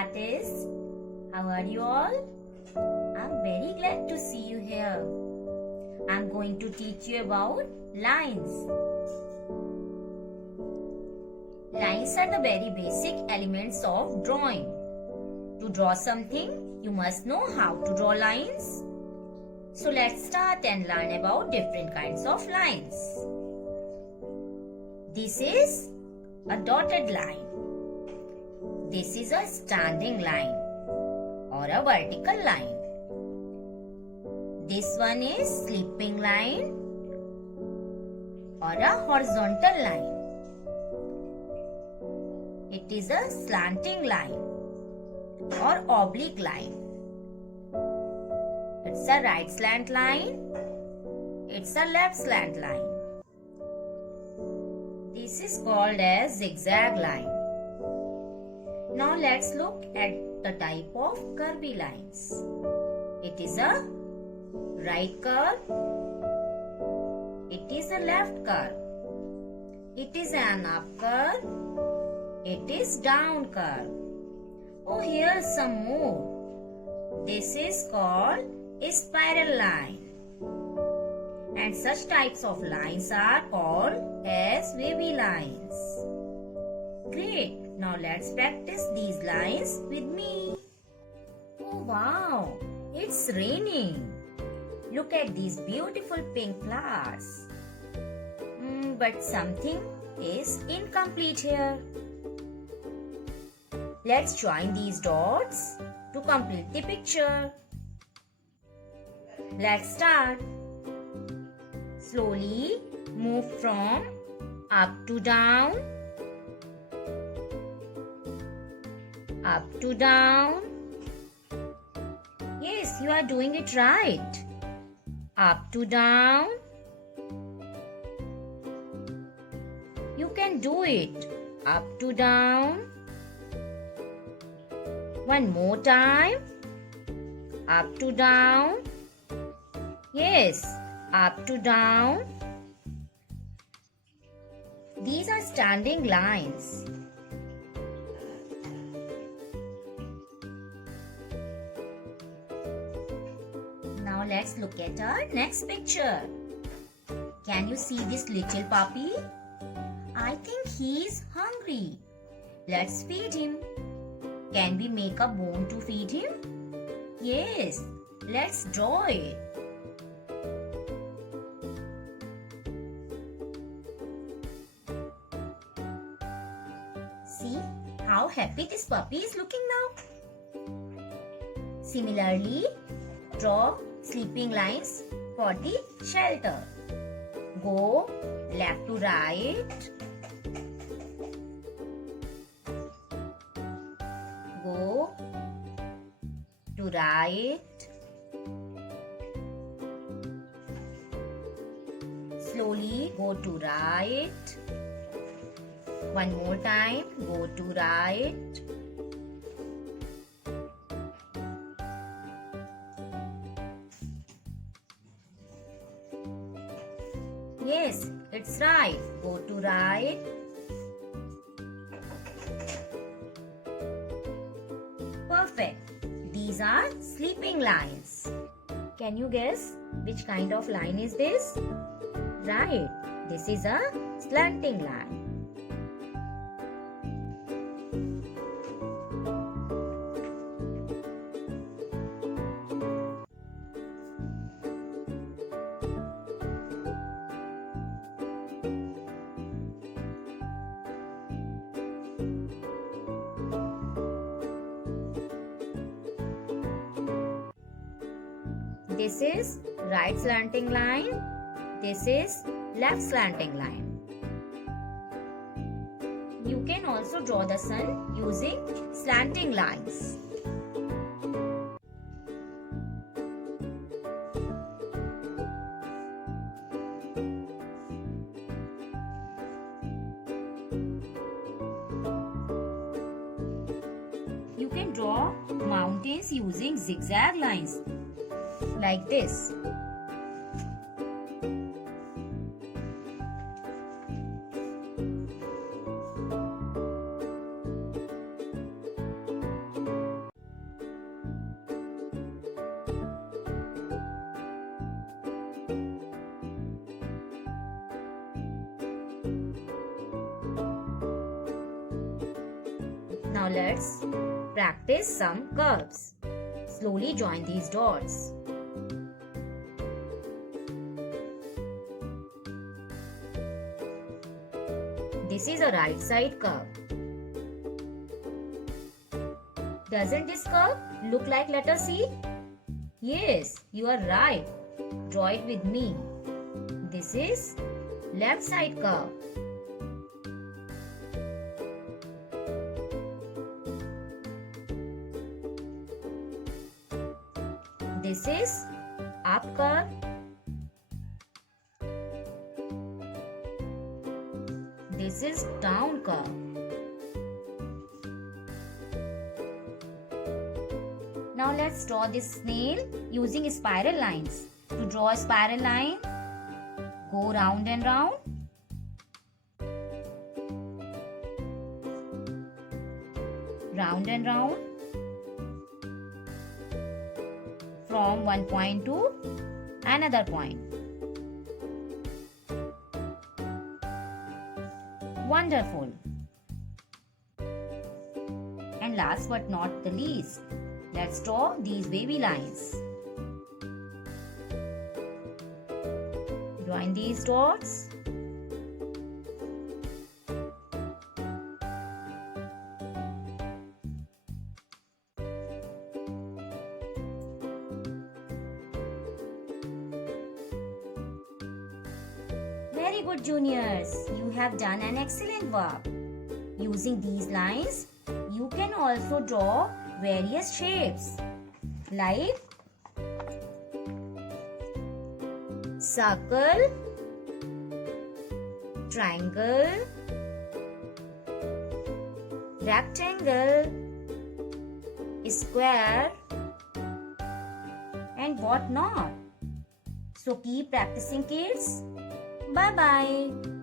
artists. How are you all? I'm very glad to see you here. I'm going to teach you about lines. Lines are the very basic elements of drawing. To draw something, you must know how to draw lines. So let's start and learn about different kinds of lines. This is a dotted line. This is a standing line or a vertical line. This one is sleeping line or a horizontal line. It is a slanting line or oblique line. It's a right slant line. It's a left slant line. This is called as zigzag line. Now let's look at the type of curvy lines. It is a right curve. It is a left curve. It is an up curve. It is down curve. Oh, here's some more. This is called a spiral line. And such types of lines are called as wavy lines. Great! Now let's practice these lines with me. Oh wow! It's raining. Look at these beautiful pink flowers. But something is incomplete here. Let's join these dots to complete the picture. Let's start. Slowly move from up to down, up to down. Yes, you are doing it right. Up to down. You can do it. Up to down. One more time. Up to down. Yes, up to down. These are standing lines. Now let's look at our next picture. Can you see this little puppy? I think he is hungry. Let's feed him. Can we make a bone to feed him? Yes, let's draw it. See how happy this puppy is looking now. Similarly, draw sleeping lines for the shelter. Go left to right. Go to right. Slowly go to right. One more time, go to right. Yes, it's right. Go to right. Perfect. These are sleeping lines. Can you guess which kind of line is this? Right. This is a slanting line. This is right slanting line. This is left slanting line. You can also draw the sun using slanting lines. You can draw mountains using zigzag lines like this. Now let's practice some curves. Slowly join these dots. This is a right side curve. Doesn't this curve look like letter C? Yes, you are right. Draw it with me. This is left side curve. This is up curve. This is down curve. Now let's draw this snail using spiral lines. To draw a spiral line, go round and round. Round and round. From one point to another point. Wonderful. And last but not the least, let's draw these wavy lines. Join these dots. Very good, juniors. You have done an excellent work. Using these lines, you can also draw various shapes like circle, triangle, rectangle, square, and what not. So keep practicing, kids. Bye-bye.